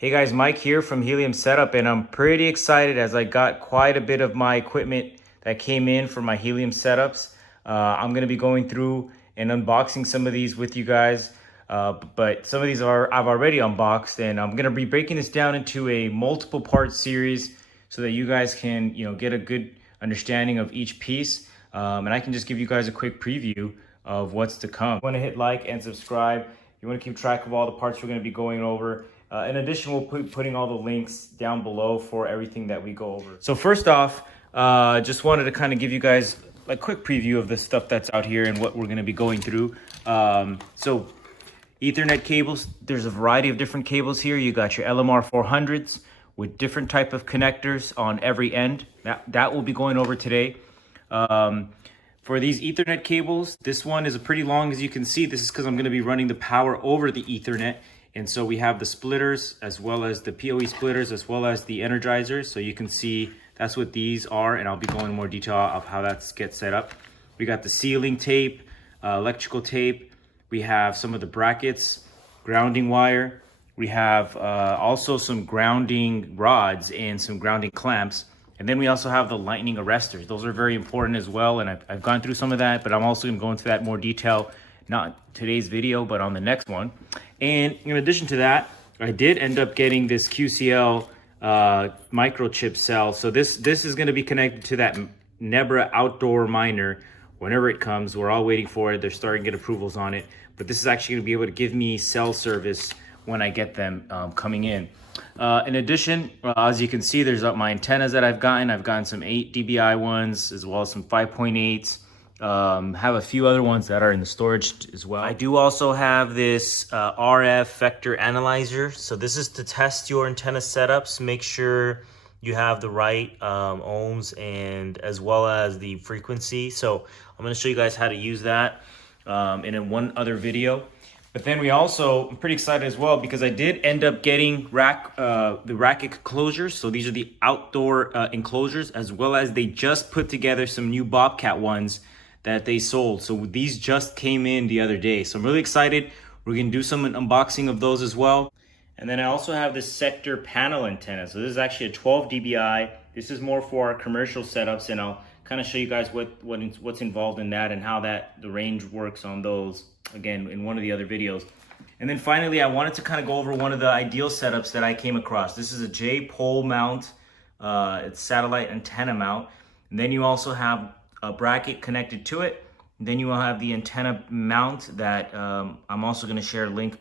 Hey guys, Mike here from Helium Setup, and I'm pretty excited as I got quite a bit of my equipment that came in for my Helium setups. I'm going to be going through and unboxing some of these with you guys, but some of these I've already unboxed, and I'm going to be breaking this down into a multiple part series so that you guys can get a good understanding of each piece, and I can just give you guys a quick preview of what's to come. You want to hit like and subscribe. You want to keep track of all the parts we're going to be going over. In addition, we'll be putting all the links down below for everything that we go over. So first off, just wanted to kind of give you guys a quick preview of the stuff that's out here and what we're going to be going through. So Ethernet cables, there's a variety of different cables here. You got your LMR 400s with different type of connectors on every end. That will be going over today. For these Ethernet cables, this one is pretty long, as you can see. This is because I'm going to be running the power over the Ethernet. And so we have the splitters as well as the PoE splitters as well as the energizers. So you can see that's what these are, and I'll be going in more detail of how that gets set up. We got the sealing tape, electrical tape. We have some of the brackets, grounding wire. We have also some grounding rods and some grounding clamps. And then we also have the lightning arrestors. Those are very important as well, and I've gone through some of that, but I'm also going to go into that in more detail, not today's video, but on the next one. And in addition to that, I did end up getting this QCL microchip cell. So this is going to be connected to that Nebra outdoor miner whenever it comes. We're all waiting for it. They're starting to get approvals on it. But this is actually going to be able to give me cell service when I get them coming in. In addition, as you can see, there's my antennas that I've gotten. I've gotten some 8 dBi ones as well as some 5.8s. Have a few other ones that are in the storage as well. I do also have this RF vector analyzer. So this is to test your antenna setups. Make sure you have the right ohms and as well as the frequency. So I'm going to show you guys how to use that in one other video. But then I'm pretty excited as well because I did end up getting the RaK enclosures. So these are the outdoor enclosures, as well as they just put together some new Bobcat ones that they sold. So these just came in the other day. So I'm really excited. We're gonna do some unboxing of those as well. And then I also have this sector panel antenna. So this is actually a 12 dBi. This is more for our commercial setups, and I'll kind of show you guys what's involved in that and how the range works on those, again, in one of the other videos. And then finally, I wanted to kind of go over one of the ideal setups that I came across. This is a J-pole mount. It's satellite antenna mount. And then you also have a bracket connected to it. And then you will have the antenna mount that I'm also going to share a link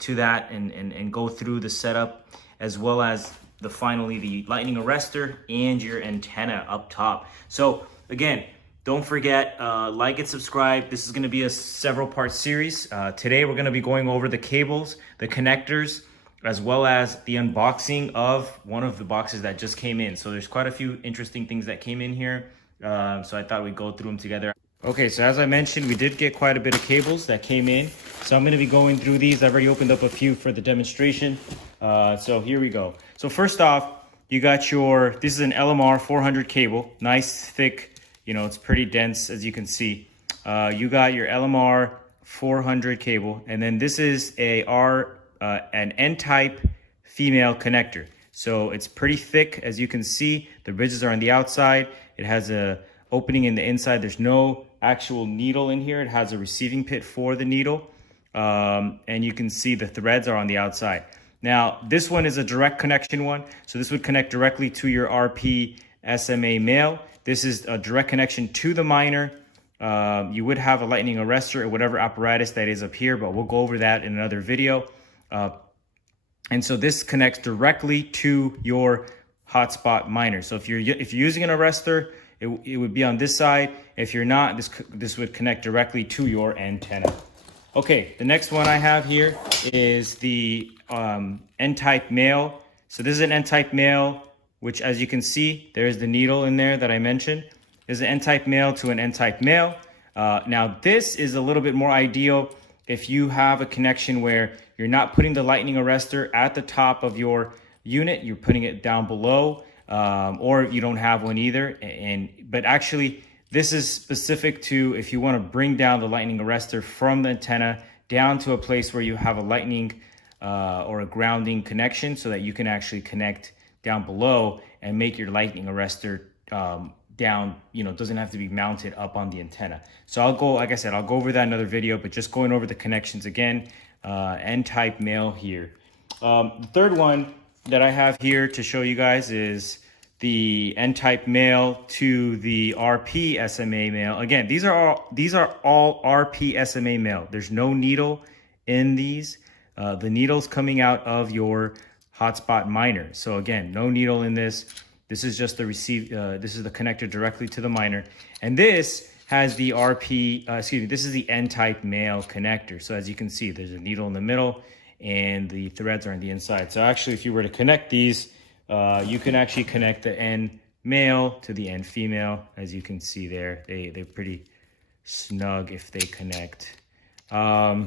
to that and go through the setup, as well as finally the lightning arrestor and your antenna up top. So again, don't forget, like and subscribe. This is going to be a several part series. Today we're going to be going over the cables, the connectors, as well as the unboxing of one of the boxes that just came in. So there's quite a few interesting things that came in here. So I thought we'd go through them together. Okay, so as I mentioned, we did get quite a bit of cables that came in. So I'm going to be going through these. I've already opened up a few for the demonstration. So here we go. So first off, you got this is an LMR 400 cable. Nice, thick, it's pretty dense, as you can see. You got your LMR 400 cable. And then this is an N-type female connector. So it's pretty thick, as you can see. The bridges are on the outside. It has a opening in the inside. There's no actual needle in here. It has a receiving pit for the needle. And you can see the threads are on the outside. Now, this one is a direct connection one. So this would connect directly to your RP-SMA Male. This is a direct connection to the miner. You would have a lightning arrestor or whatever apparatus that is up here, but we'll go over that in another video. And so this connects directly to your hotspot miner. So if you're using an arrestor, it would be on this side. If you're not, this would connect directly to your antenna. Okay, the next one I have here is the N-type male. So this is an N-type male, which, as you can see, there's the needle in there that I mentioned. There's an N-type male to an N-type male. Now this is a little bit more ideal if you have a connection where you're not putting the lightning arrestor at the top of your unit, you're putting it down below, or you don't have one either. But actually, this is specific to if you want to bring down the lightning arrestor from the antenna down to a place where you have a lightning or a grounding connection so that you can actually connect down below and make your lightning arrestor down, doesn't have to be mounted up on the antenna. So I'll go, like I said, I'll go over that in another video, but just going over the connections again. N-type male here. The third one that I have here to show you guys is the N-type male to the RP-SMA male. Again, these are all RP-SMA male. There's no needle in these. The needle's coming out of your hotspot miner. So again, no needle in this. This is just the this is the connector directly to the miner. And this has the this is the N-type male connector. So as you can see, there's a needle in the middle and the threads are on the inside. So actually, if you were to connect these, you can actually connect the N male to the N female. As you can see there, they're pretty snug if they connect. Yeah,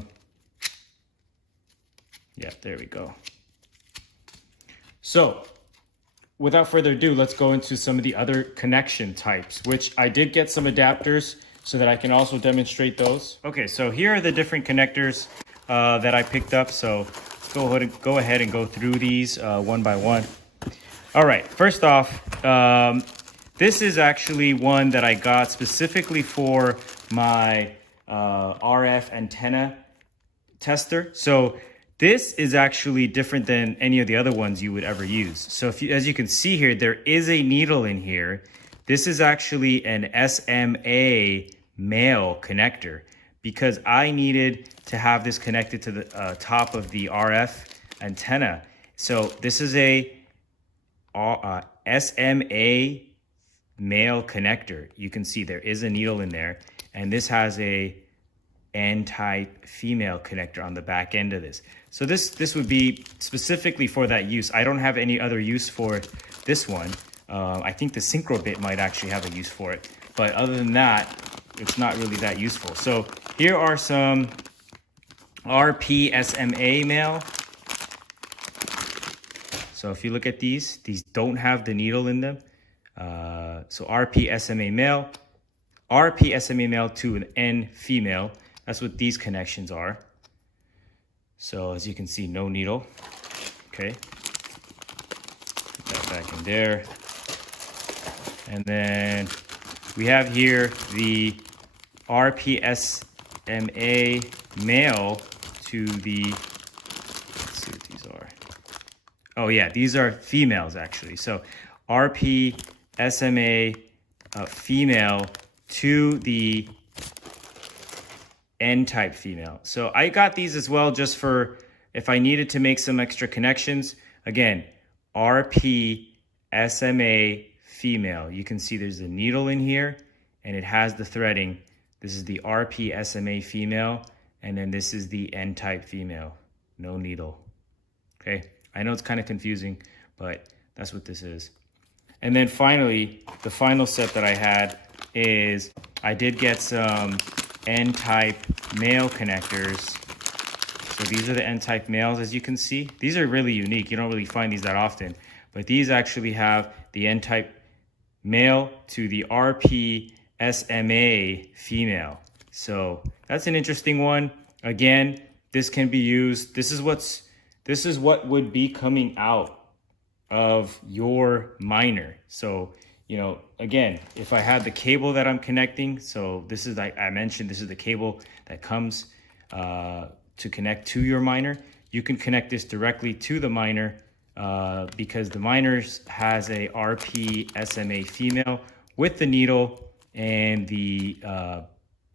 there we go. So without further ado, let's go into some of the other connection types, which I did get some adapters so that I can also demonstrate those. Okay, so here are the different connectors that I picked up. So go ahead and go through these one by one. All right, first off, this is actually one that I got specifically for my RF antenna tester. So this is actually different than any of the other ones you would ever use. So as you can see here, there is a needle in here. This is actually an SMA male connector because I needed to have this connected to the top of the RF antenna. So this is a SMA male connector. You can see there is a needle in there, and this has a N-type female connector on the back end of this. So this would be specifically for that use. I don't have any other use for this one. I think the Syncrobit might actually have a use for it, but other than that, it's not really that useful. So here are some RP-SMA male. So if you look at these don't have the needle in them. So RP-SMA male, RP-SMA male to an N female. That's what these connections are. So as you can see, no needle. Okay. Put that back in there. And then we have here the RP-SMA male to the, let's see what these are. Oh yeah, these are females actually. So RP-SMA female to the N-type female. So I got these as well just for if I needed to make some extra connections. Again, RP-SMA female. You can see there's a needle in here and it has the threading. This is the RP-SMA female, and then this is the N-type female. No needle. Okay, I know it's kind of confusing, but that's what this is. And then finally, the final set that I had is I did get some N-type male connectors. So these are the N-type males, as you can see. These are really unique. You don't really find these that often, but these actually have the N-type male to the RP-SMA female. So that's an interesting one. Again, this can be used. This is what would be coming out of your miner. So again, if I had the cable that I'm connecting, so this is, like I mentioned, this is the cable that comes to connect to your miner. You can connect this directly to the miner because the miner has a RP-SMA female with the needle, and the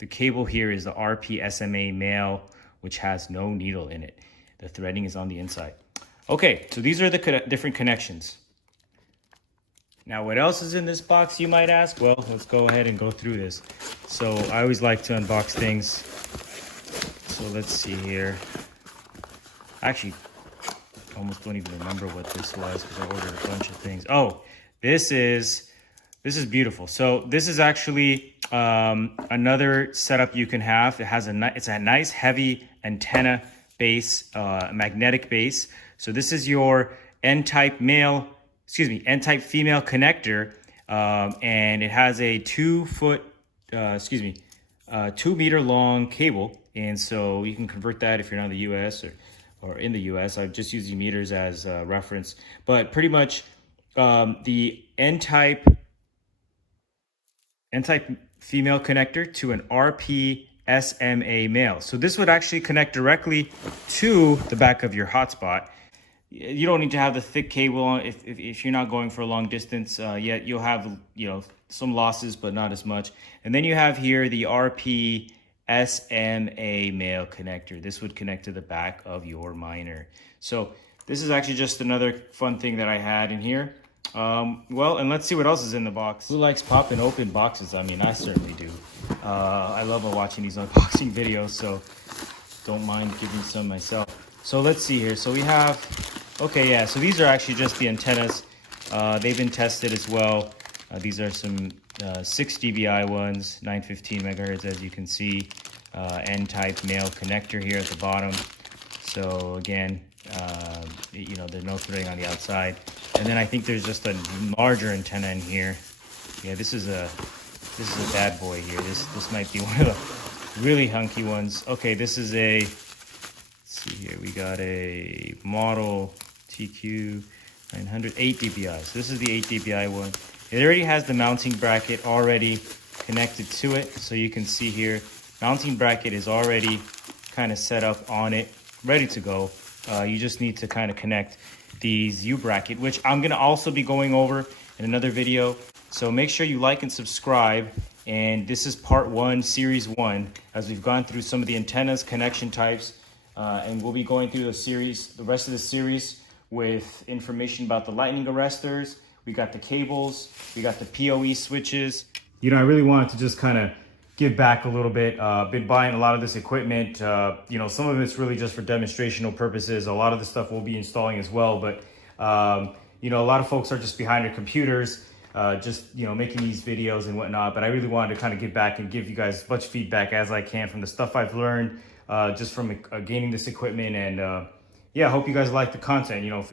cable here is the RP-SMA male, which has no needle in it. The threading is on the inside. Okay, so these are the different connections. Now, what else is in this box, you might ask? Well, let's go ahead and go through this. So I always like to unbox things. So let's see here. Actually, almost don't even remember what this was because I ordered a bunch of things. Oh, this is beautiful. So this is actually another setup you can have. It's a nice heavy antenna base, magnetic base. So this is your N-type female connector, and it has a 2 meter long cable, and so you can convert that if you're not in the US or in the US. I'm just using meters as a reference, but pretty much the N-type female connector to an RP-SMA male. So this would actually connect directly to the back of your hotspot. You don't need to have the thick cable on if you're not going for a long distance. Yet you'll have, you know, some losses, but not as much. And then you have here the RP-SMA male connector. This would connect to the back of your miner. So this is actually just another fun thing that I had in here. Well, and let's see what else is in the box. Who likes popping open boxes? I mean, I certainly do. I love watching these unboxing videos, so don't mind giving some myself. So let's see here. So we have, okay, yeah, so these are actually just the antennas. They've been tested as well. These are some 6 dBi ones, 915 megahertz, as you can see. N-type male connector here at the bottom. So again, you know, there's no threading on the outside. And then I think there's just a larger antenna in here. Yeah, this is a bad boy here. This might be one of the really hunky ones. Okay, this is a, let's see here, we got a model TQ 900, 8 dBi. So this is the 8 dBi one. It already has the mounting bracket already connected to it. So you can see here, mounting bracket is already kind of set up on it, ready to go. You just need to kind of connect these U bracket, which I'm going to also be going over in another video. So make sure you like and subscribe. And this is part 1, series 1, as we've gone through some of the antennas, connection types, and we'll be going through the rest of the series with information about the lightning arrestors. We got the cables, we got the PoE switches. You know, I really wanted to just kind of give back a little bit. Been buying a lot of this equipment. You know, some of it's really just for demonstrational purposes. A lot of the stuff we'll be installing as well. But, you know, a lot of folks are just behind their computers, just, you know, making these videos and whatnot. But I really wanted to kind of give back and give you guys as much feedback as I can from the stuff I've learned just from gaining this equipment. And yeah, I hope you guys like the content. You know,